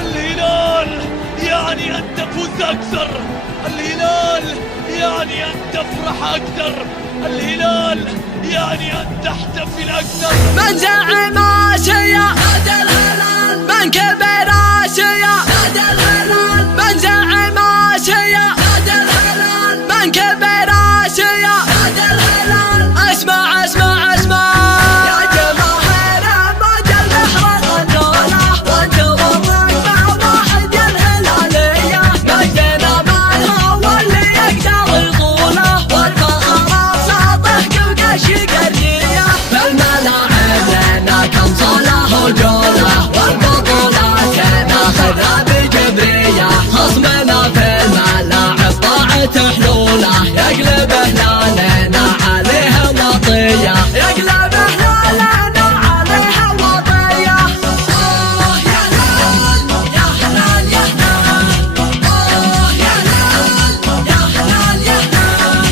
الهلال يعني أن تفوز أكثر، الهلال يعني أن تفرح أكثر، الهلال يعني أن تحتفل أكثر. من زعم آسيا نادى الهلال، من كبر آسيا نادى الهلال، من زعم آسيا نادى الهلال، من كبر آسيا نادى الهلال. اسمع اسمع اسمع يا جماهير امواج البحر الغندولة، وانتم الرقبة واحد يا الهلالية. مجدنا بالهوى اللي يقدر يطوله، والفخر بساطه كوكش قرية. بالملاعب لنا كم صلاة وجولة، والبطولات ناخذها بجبرية. خصمنا في الملاعب ضاعت حلوله، يقلب هلالنا عليه وطية، يقلب هلالنا عليه وطية. اوه يا هلال يا هلال يا هلال، اوه يا هلال يا هلال يا هلال.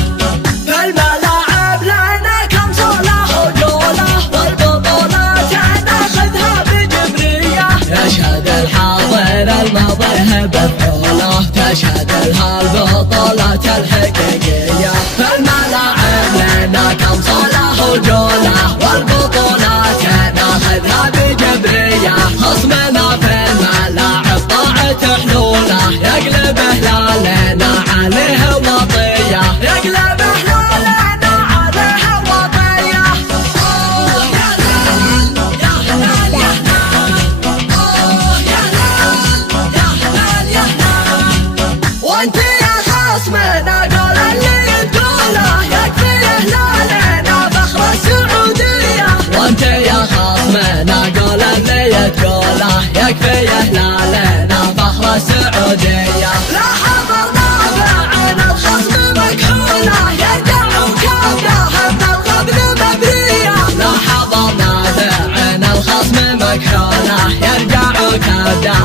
بالملاعب لنا كم صلاة وجولة، والبطولات ناخذها بجبرية. يشهد الحاضر الماضي بفعوله، تشهد البطولات الحقيقية. بالملاعب لنا كم صلاة وجولة، والبطولات ناخذها بجبرية. خصمنا في الملاعب ضاعت حلوله، يقلب هلالنا عليه وطية، يقلب هلالنا عليه وطية. اوه يا هلال يا هلال يا هلال، اوه يا هلال يا هلال يا هلال. وانت يا خصمنا قول اللي تقوله، يكفي هلالنا فخر السعودية. وانت يا خصمنا قول اللي تقوله، يكفي هلالنا فخر السعودية. لا حضرنا بعين الخصم مكحولة، يرجع وكابله من الغبن مبرية. لا حضرنا بعين الخصم مكحولة، يرجع وكابله